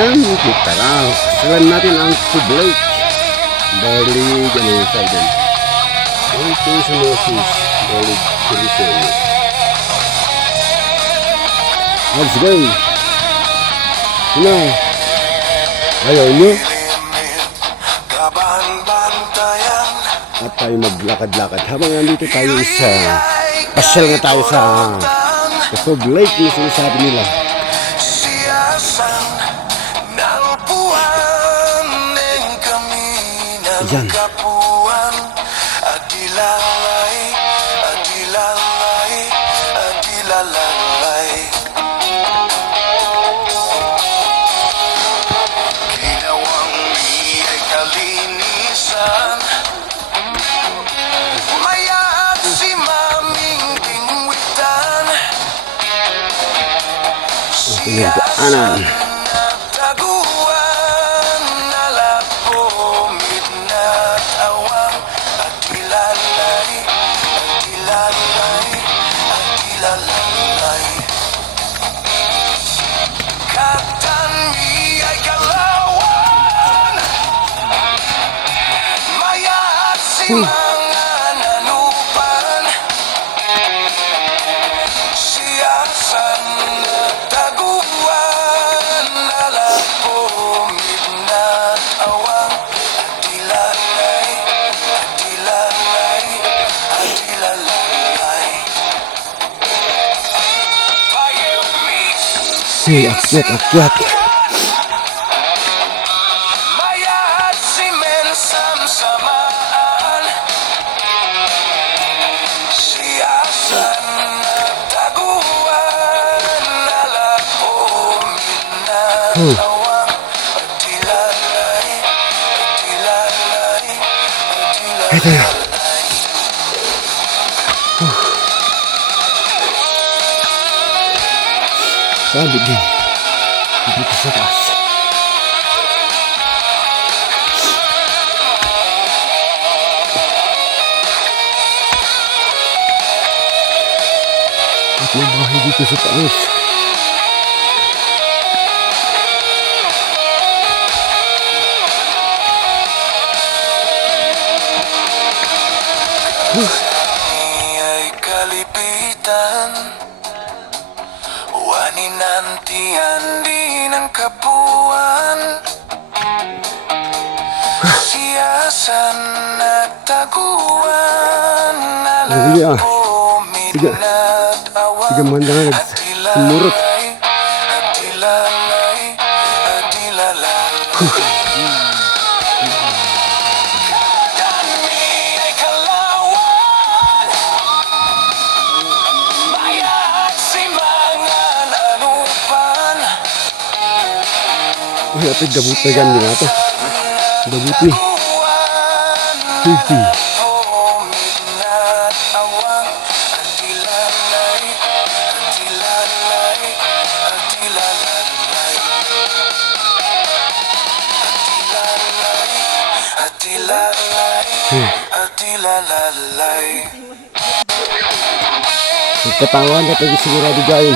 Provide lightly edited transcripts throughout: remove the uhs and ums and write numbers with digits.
Yan, tara. Salan natin ang Sublake. Barley, ganun sa din. Montesinosis, barley, tulisin. Let's go. Sino? Ayaw nyo? At tayo maglakad-lakad habang nandito tayo sa pasyal na tayo sa Sublake na sinasabi nila. Ayan. Pinagdaanan. Akyat. Ito yun. Sabi din. Dito sa taas. At may bahay dito sa taas. Ay kalipitan, waninantian din ang kapuan. Siyasan nagtaguan, nalampuminat awan. Sige, manda nga nagsimurot. Uy, ito yung dabut na ganda na ito. Dabut ni 50. Katawan na pag sigurado gawin.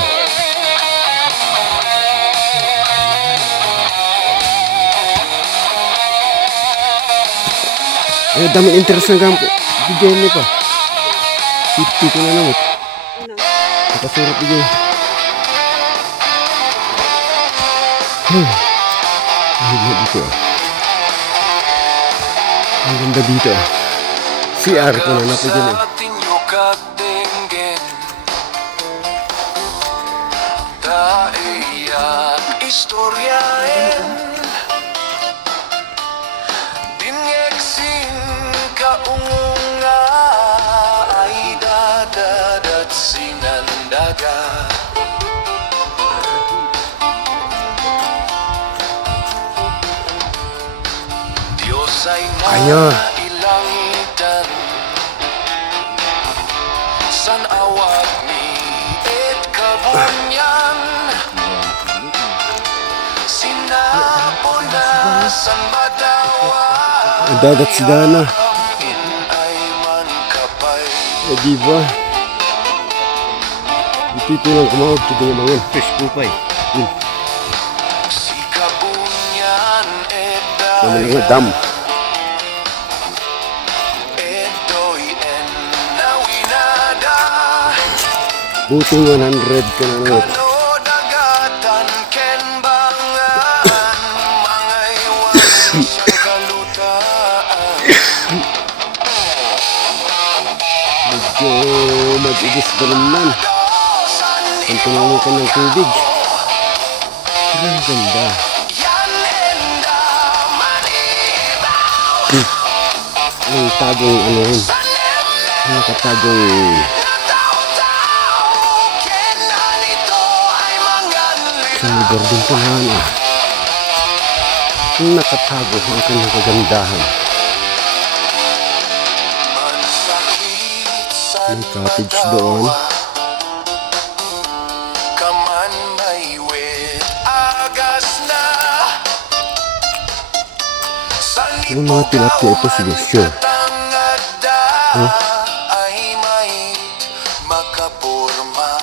Ay, daming interest ng gampo. Bigyan niyo pa. 50 ko na naman. Nakasurat bigyan. Ang ganda dito. Ang ganda dito. CR ko na napagyan. Istoryain Dinyeksin kaunga ay dadadat sinandaga Diyos ay nailangitan san awag ni et kabunyan Sinapunasan batawa Ang dagat si Dana. Eh diba? Ito lang kumawag. Ito yung mga fish po pa eh. Yung mga dam. Ito'y nawinada. Buti 100 ka na nga. Kano dagatan ken bangan. Mga iwan siyang kalutaan. Medyo mag-igis ka naman. Ang tunangan ka ng tubig. Pero ang ganda. Yan enda manibaw. Ang tagong ano rin. Ang nakatagong Nataw-taw. Kena nito ay mga sa lugar din tunahan ah. Ang nakatago ang kanyang kagandahan. mansakit sa May cottage doon. Kaman may wet agas na. Sa Yung mga tilapia ito sige, sure. katangada ay may makapurma.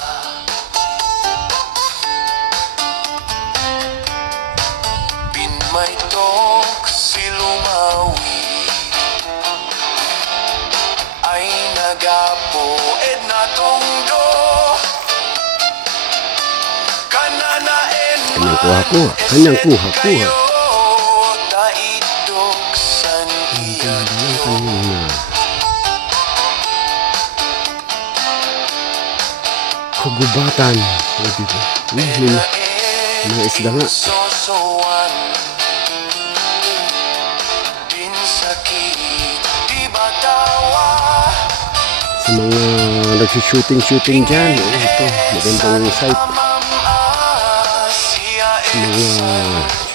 Pinmay tok silumawi ay nagapo na tongdo. Kananaen Kanyang kuha-kuha. Kanyang kuha-kuha. taidok san iya Ang kanyang kagubatan. O dito. Mga isda nga. sosowan. Din sakit di batawa. Sa mga nagsi-shooting dyan. O ito. Magandang site. Sa mga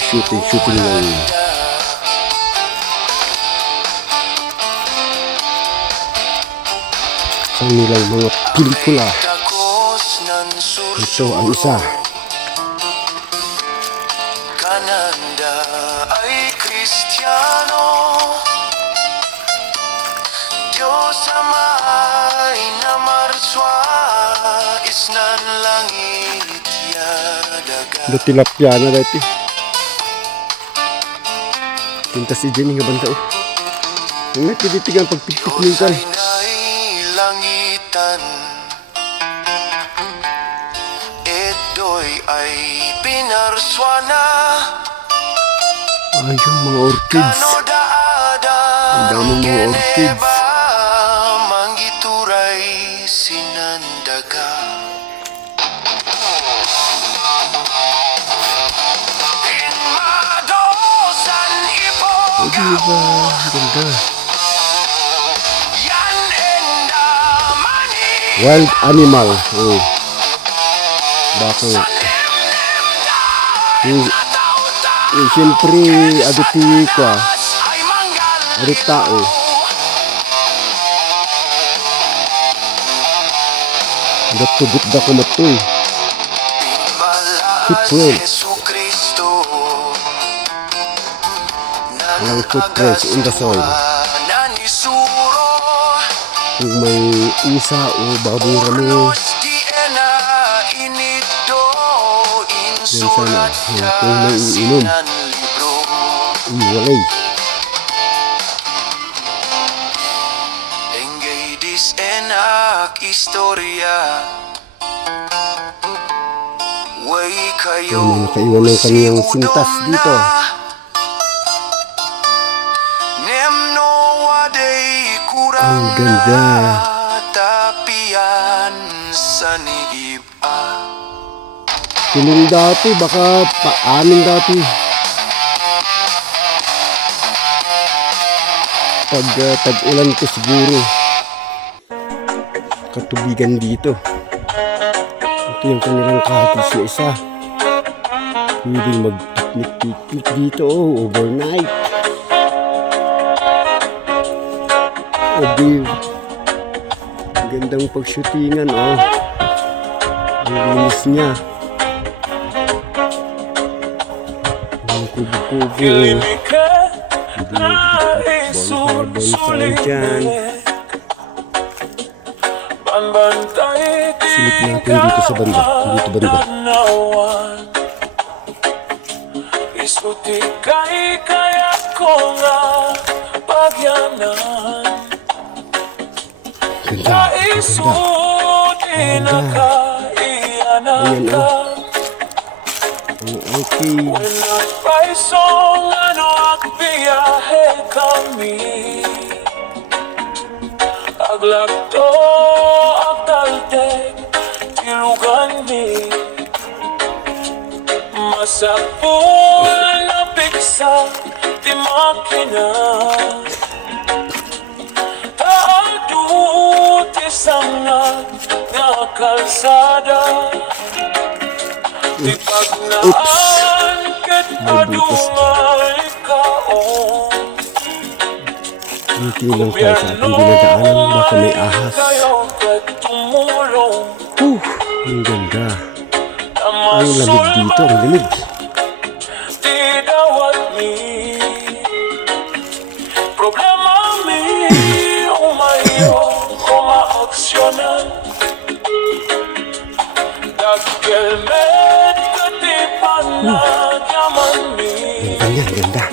shooting ng kanilang mga pelikula. Ito ang isa. Kananda ay Kristiyano. Diyos amay na marswa. Isnan langit yadaga. Ito tilapia na dati. Pinta si Jenny nga banda o. Ang natititigan pagpikpiknikan. Langitan. Ito'y ay pinarswana. Ay, yung mga orchids. Ang daming mga orchids. Manggituray sinandaga. Inmadosan ipo. O diba? Ang ganda. Yan enda mani. Wild animal. Oh. Baka nga. Siyempre, aduti ko ah. Adut tao. Adat tugot da ko matoy. Footprints. Walang footprints in the soil. Kung may isa o baboy ramo. Yan sana. Kung may iinom. Iwalay. Engay dis enak istorya. Way kayo Ayun, nakaiwan ng kaniyang sintas dito. Nemno waday kurang Ang ganda. tapian sa niiba. Tulong dati, baka paamin dati. Pag tag-ulan ko siguro. Katubigan dito. Ito yung kanilang cottage na isa. Pwedeng mag-picnic dito overnight. Ang gandang pag-shootingan oh. Ang linis niya. Ang kubo-kubo. Bonfire dyan. Silip natin dito sa banda. Dito banda. Isuti kay kaya ko mga pagyanan Ganda. Naisuti na kaiyanan Ayan, ka Okay. When nagpaisong ano ang biyahe kami Aglagto ang taltek Tilugan ni Masapul na piksa Di makina Taadut isang nga kalsada Di pagnaan kat adungal ikaon Hindi lang tayo sa ating dinadaanan. Baka may ahas. Kayo kat tumulong Ang ganda. Na Ang lamig dito. Ang lamig. Di dawat mi Problema mi Umayo Kumaaksyonan Dagkelmet Katipan na Yaman mi Ang ganda. Ang ganda.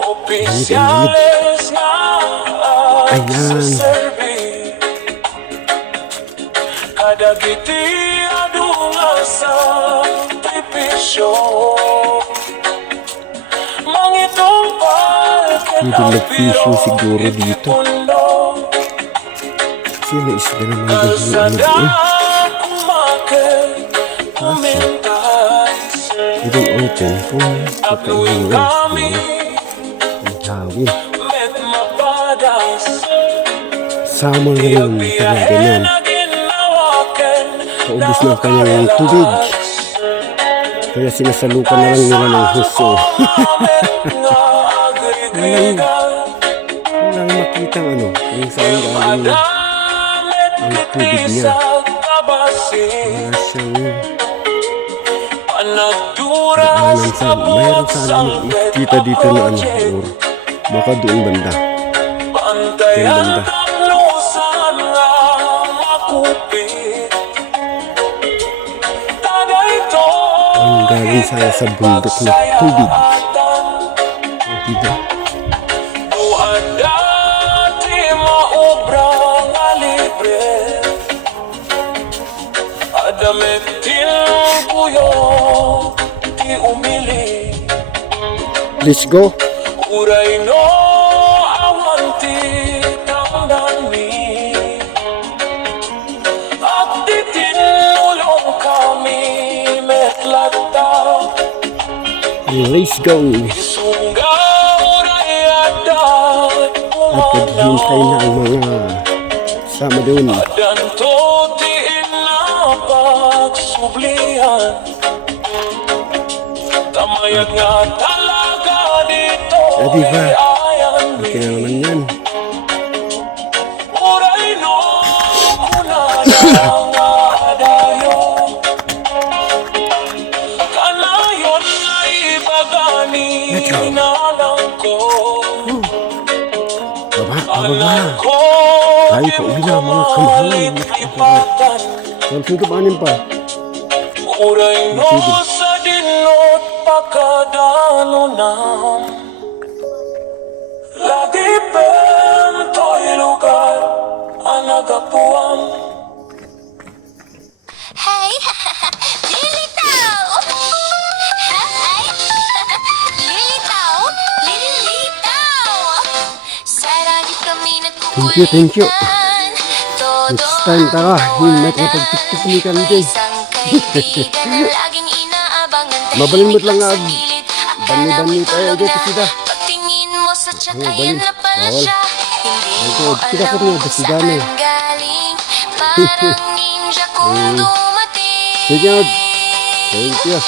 Opisyales nga Ayan. Serbi Kadagiti adunga sa Tipisyo Mangitong palket Hindi nag-fishing siguro dito. Kasi may isda naman doon yung ano doon. Hindi open kung kakailangan siguro. Ang hawin. Summer ngayon, kaya ganyan. Paubos na ang kanyang tubig. Kaya sinasalukan na lang nila ng huso. Walang makitang ano, kung saan galing ang tubig niya. Wala siyang daanan sa, mayroon sana makikita dito na ano, or baka doon banda. Doon banda. Ang galing sa bundok na tubig. Diba? Let's go. Uray no awanti tandani At ditinulong kami metlata Let's go. Isunga uray adat At paghihintay na ang mga sama doon. Adanto tiin na pagsublihan Tamayag nga talaga dito Diba? Okay na naman yan. Uray no kunaya nga adayo Kanayon ay bagani inalang ko Baba, baba. Alam ko Ay, pauwi na mga kamahalan. lipatan Saan sugabanin pa? Uray no sa dinot pakadano na Lagi pento'y lugar ang nagapuan Hey, lilitaw! Hi! Lilitaw! Lilitaw! Sarali kami nagkukulitan. Thank you. Todo Next time, tara. Hindi na pagpiktik ni kami din. isang kaibigan na laging inaabangan. Mabalimot lang nga. Tahimik sa gilid. Bani-bani tayo dito sida. Pagtingin mo sa chat, Ano, ayan bali? na pala Bawal. siya. Hindi Ito, mo kita ko alam rin, kung basigana eh. saan galing. Parang ninja kung dumating. Sige, thank you.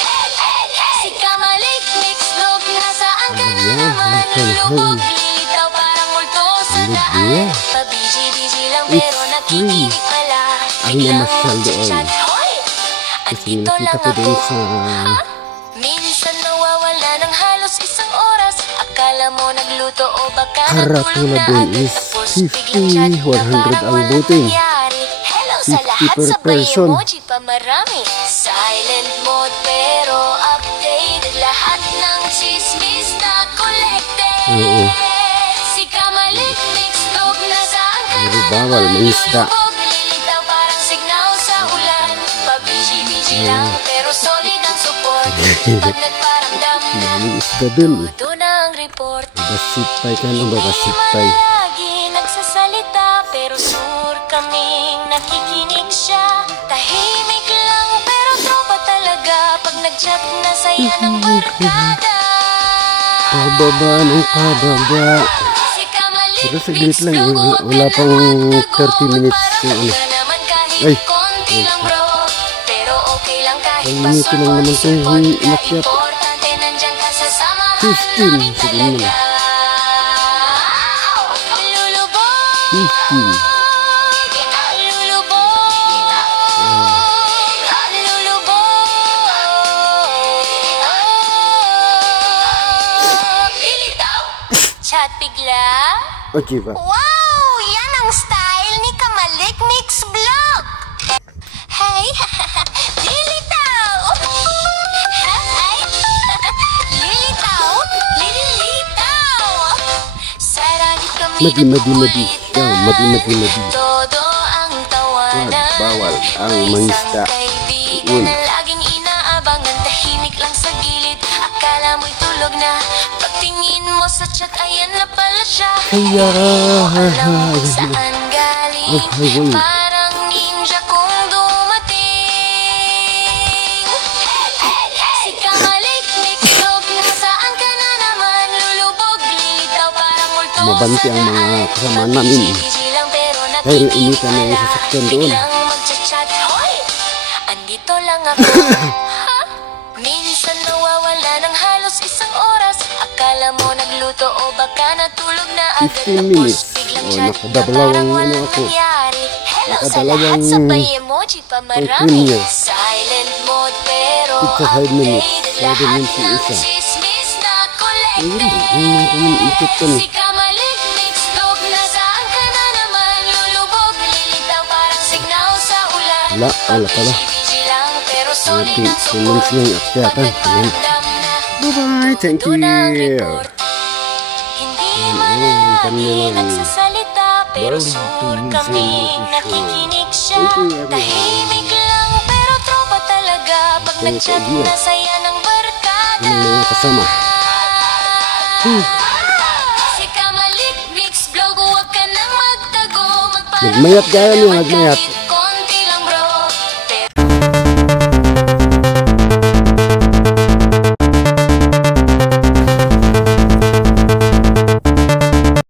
Si Kamalik, mix vlog, nasaan ka na Ayan, naman? ito na. Lubog, lilitaw, parang multo sa Lubog. daan. Pabiji-biji lang It's pero free. nakikinig pala. Ang Biglang namasyal doon. mag-chat, hoy! Kasi Andito nakita lang ko doon ako. sa Minsan nawawala ng halos isang oras. Akala mo nagluto o baka Karatula natulog na doon agad. is Tapos 50, biglang chat na 100 parang ang walang voting. nangyari. Hello sa 50 lahat, per sabay person. emoji pa marami. Silent mode pero updated. Lahat ng chismis na collect. Oo. Si Kamalik Mix Dog na saan ka Pero na bawal, naman mangisda. lulubog, lilitaw parang signaw sa ulan. Pabiji-biji lang pero solid ang support. Pag nagparamdam na Maraming isda dun. ito na ang report. Basipay ka lang ba? Hindi Basipay. man lagi nagsasalita pero sure kaming nakikinig siya. Tahimik lang pero tropa talaga pag nag-chat na saya ng barkada. Pababa ng pababa. Si Kamalik Pero saglit lang, Mix, wala wala pang pang 30 minutes yung ano. Ay. Ay, konti lang bro. Pero okay lang kahit Ay, minuto lang naman itong inakyat. Importante nandyan ka sa samahan 15, namin sige naman. talaga. Lulubog, 15. lulubog. Ilitaw, chat bigla. Okay ba? Wow! Yan ang style ni Kamalik Mix Vlog! Hey! Lilitaw! Ay! Lilitaw! Lilitaw! Sarali kami Madi. Yaw, madi. Todo ang tawanan. Wag, bawal ang May mangisda. isang kaibigan Yun. na laging inaabangan, tahimik lang sa gilid. Akala mo'y tulog na. Pagtingin mo sa chat, ayan na pala siya. Kaya, Alam mo kung saan galing. ay. Parang ninja kung dumating. Si Kamalik Mix Dog, nasaan ka na naman? Lulubog, lilitaw, parang multo Mabanti ang mga kasama namin. Busy lang pero Kaya nakikinig initan na yung pala. sasakyan doon. Biglang magchat-chat, hoy! Andito lang ako. Ha? Minsan nawawala ng halos isang oras. Akala mo nagluto o baka natulog na agad. 15 minutes. Biglang O, chat na nakadalawang parang ano walang ako. nangyari. Hello sa Nakadalawang lahat, sabay emoji pa marami. pinya. Silent mode pero It's a 5 minutes. updated. 7 Lahat minutes yung ng isa. chismis na Ayun, collected. ikot ka na. Si Kamalik Mix Dog, nasaan ka na naman? Lulubog, lilitaw parang signaw sa ulan. Wala pala. Pabiji-biji lang pero solid Okay, ang support. tuloy lang yung akyatan. Pag nagparamdam na Bye-bye. Thank ito na ang you. report. Hindi Ayun, man kami lagi lang. nagsasalita pero Bali, sure tuloy sa kaming official. nakikinig siya. Thank you, everyone. Tahimik lang pero tropa talaga pag Thank nag-chat you. na saya ng barkada. Yung mga kasama. Si Kamalik Mix Vlog, huwag ka nang magtago. Nagmayat gaya niya, nagmayat.